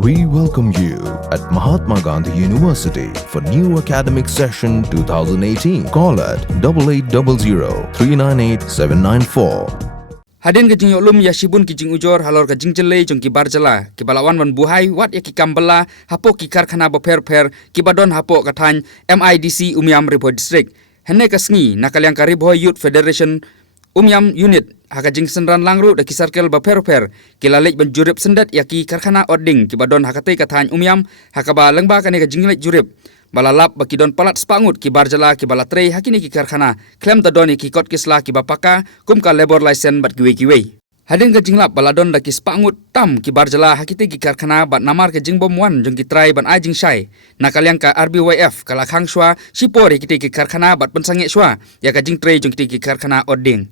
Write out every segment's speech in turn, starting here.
We welcome you at Mahatma Gandhi University for new academic session 2018. Call at 8800-398-794. Hadin kajing ulum ya shibun kijing ujor halor kajing jelai jong kibar jala kibalawan wan buhai wat ya kikambela hapo kikar khana baper kibadon hapo kathan MIDC Umiam Riboy District henne kasngi nakalyang ka Riboy Youth Federation Umiam Unit hakajing senran langru da kisarkel baper kilalek banjurip sendat yaki karkhana ording kibadon hakate kathan Umiam hakaba lengba kane kajing lek jurip balalap bakidon palat spangut kibar jala kibalatrei hakini ki karkhana klem tadoni ki kot kisla kibapaka kumka labor license bat kiwe hadin ka jinglap baladon da ki spangut tam kibar jala hakite ki karkhana bat namar ka jingbom wan jong ki trai ban ajing shai nakalyang ka RBYF kala khangshwa sipor kite ki karkhana bat pensange shwa ya ka jing trai jong kite ki karkhana ording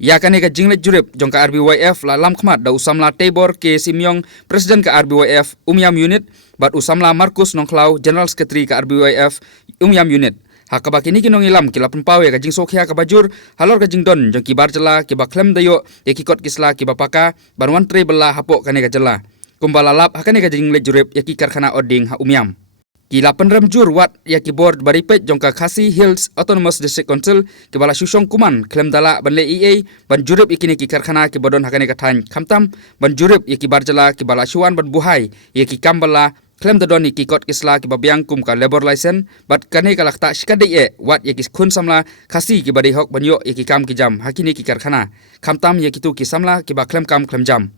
ya kane ka jinglek jurip jong ka RBYF la lam khmat da usamla Tabor ke Simyong presiden ka RBYF Umiam Unit bat usamla Markus Nongklau general secretary ka RBYF Umiam Unit hakaba kini kinong ilam kila pempawe ka jing sokhya ka bajur halor ka jing don jong kibar jela kiba klem dayo ya kikot kisla kiba paka banwan tre bela hapok kane ka jela kumbala lap hakane ka jinglek jurip ya ki karkhana ording ha Umiam Kila penrem jur wat ya ki board baripet jongka Khasi Hills Autonomous District Council ke bala susong kuman klem dala ban le EA ban jurip ikini ki karkhana ke badon hakane kathan khamtam ban jurip ya ki barjala ke bala syuan ban buhai ya ki kambala klem dadoni ki kot kisla ki babiang kum ka labor license bat kane kalak ta shikade e wat ya ki khun samla Khasi ki badi hok banyo ya ki kam ki jam hakini ki karkhana khamtam ya ki tu ki samla ki ba klem kam klem jam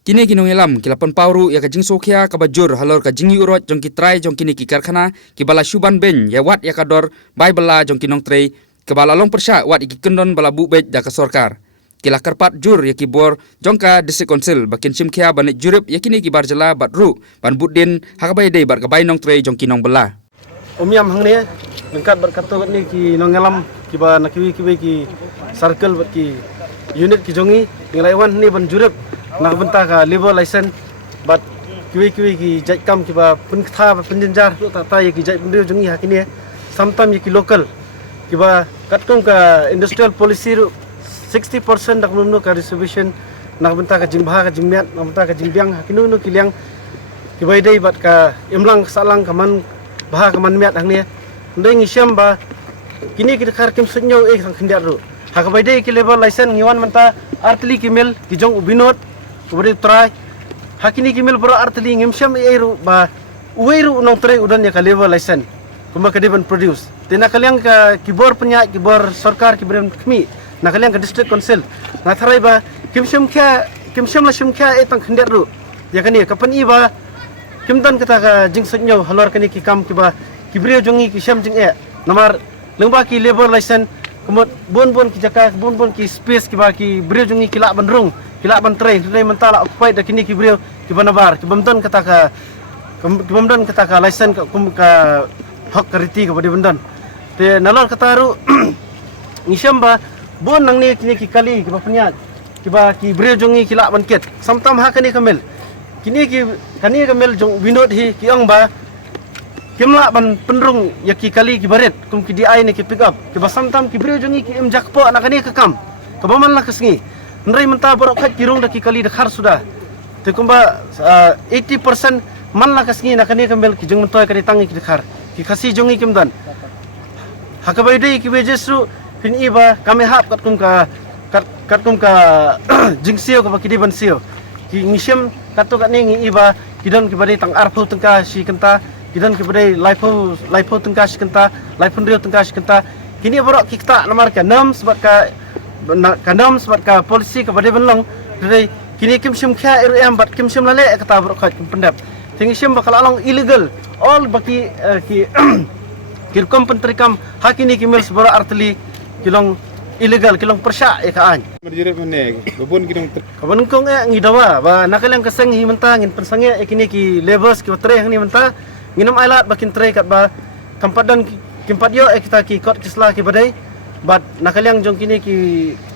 Kini kinong ilam kilapon pauru ya kajing sokhya kabajur halor kajing urot jong kitrai jong kini ki karkhana kibala syuban ben ya wat ya kador bai bala jong kinong trei kibala long persya wat iki kendon bala bubej da ka sorkar kila karpat jur ya kibor jong ka district council bakin simkhya banik jurip ya kini ki barjala batru ban budin hakabai dei bar kabai nong trei jong kinong bela Umiam hangne lengkat berkato ni ki nong alam kiba nakiwi ki circle bat ki unit ki jongi ngilaiwan ni ban jurip nak bentah ka labor license bat kiwi ki jaj kam kiba penkha penjenjar tata ye ki jaj bendeu jungi hakini samtam ye ki local kiba katkom ka industrial policy ru 60% dak mumnu ka reservation nak bentah ka jingbha ka jingmiat nak bentah ka jingbiang hakinu nu kiliang kiba dei bat ka imlang salang kaman bah kaman miat hangni ndai ngisyam ba kini ki khar kim sunyo ek sang khindiar ru hakabai dei ki labor license ngiwan menta artli kimel ki jong ubinot Ubari try hakini kimil bro artli ngimsyam eru ba uweru nong try udan ya kalewa license kuma kadiban produce tina kalyang ka kibor penya kibor sarkar kibren kmi na kalyang ka district council na tharai ba kimsyam la shimkha etang khindir ru ya kani kapan i ba kimdan kata ka jingsnyo halor kani ki kam kiba kibre jongi ki syam jing e namar lengba ki labor license kumot bon ki jaka bon ki space kiba ki bre jongi kila bandrung kila bantrei tulai mentala occupy da kini kibriu kibanabar kibamdan kata ka license ka hak kariti ka badi bandan te nalor kata ru ngisyamba bon nang ni kini ki kali kiba peniat kiba kibriu jongi kila banket samtam hakani kamel kini kamel jong winod hi kiang ba kimla ban penrung ya ki kali kibaret kum ki di ai ni ki pick up kiba samtam kibriu jongi ki imjakpo anakani ka kam kabaman la kasngi Nrai mentah borok khat kirung daki kali dekhar sudah. Te kumba 80% man la kasngi nakani kambel ki jung mentoy kani tangi ki dekhar. Ki khasi jongi kimdan. Hakabai dei ki bejesru pin iba kami hap kat kum ka jingsio ka bakidi ban sio. Ki ngisyam kato kat ni iba kidan ki badai tang arpau tengka si kenta kidan ki badai laipo tengka si kenta laipun rio tengka si kenta. Kini borok ki kta namar ka nam sebab ka kandam sebab ka polisi ka bade benlong dari kini kim sim kha RM bat kim sim lale kata bro khat pendap tingi sim bakal along illegal all baki ki kirkom pentrikam hakini kimel sebara artli kilong illegal kilong persya e kaan berjire mene babon kidong kabon kong ngidawa ba nakalang kaseng hi menta ngin pensange kini ki labors ki tre ni menta nginam ailat bakin tre kat ba kampadan kimpat yo kita ki kot kisla ki badai But nakalyang jong kini ki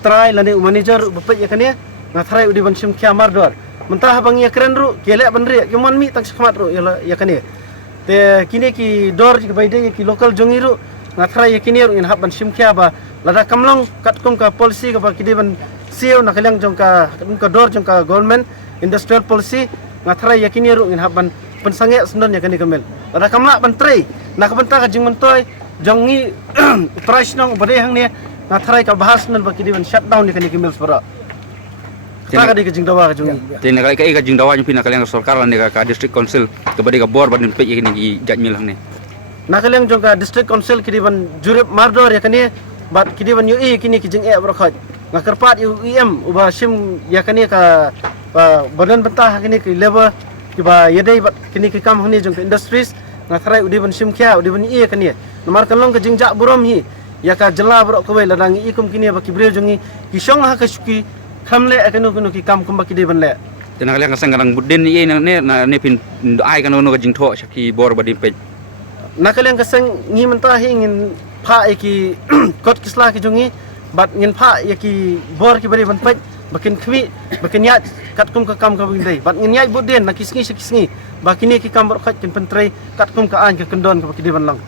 try lani manager bapet ya kania ngatrai udi bansim kya mardor mentah bang ya keren ru kelek bandri ki mon mi tak khmat ru ya kania te kini ki dor ki baide ki local jongi ru ngatrai ya kini ru in hab bansim kya ba lada kamlong kat kum ka policy ka ba kidi ban sio nakalyang jong ka dor jong ka government industrial policy ngathrai yakini ru ngin haban pensange sendon yakini kamel ada kamla bantrai nak benta ka jing mentoy jongi operasional bade hang ne ngathrai ka bahas nan baki diban shutdown yakini kamel spara ta ka di ka jing dawa ka jongi Tena kai ka jing dawa nyupi nakaliang sarkar lan ka district council ke bade ka bor badin pe yakini ki jajmil hang ne nakaliang jong ka district council kidiban jurip mardor yakini bat kidiban ui kini ki jing e brokhat ngakarpat UEM uba sim yakini ka badan bentah kini ki level kiba yadai bat kini ki kam hni jong industries ngathrai udiban sim kya udiban i kani nomar kalong ka jingjak burom hi ya ka jela brok kawai ladang i kum kini ba kibre jongi ki song ha ka suki khamle akanu kunu ki kam kum ba kidiban le Tena kaliang ka sangarang budden ni ne pin ai kan no ka jing tho shaki bor badin pe nakaliang ka sang ngi mentah hi ngin pha ki kot kisla ki jongi bat ngin pha ki bor ki bari ban paj bakin khwi bakin ya kat kum ka kam ka bindai bat ngin yai budden na kisngi bakini ki kam bor khat kin pentrai kat kum ka an ka kendon ka bakidi ban lang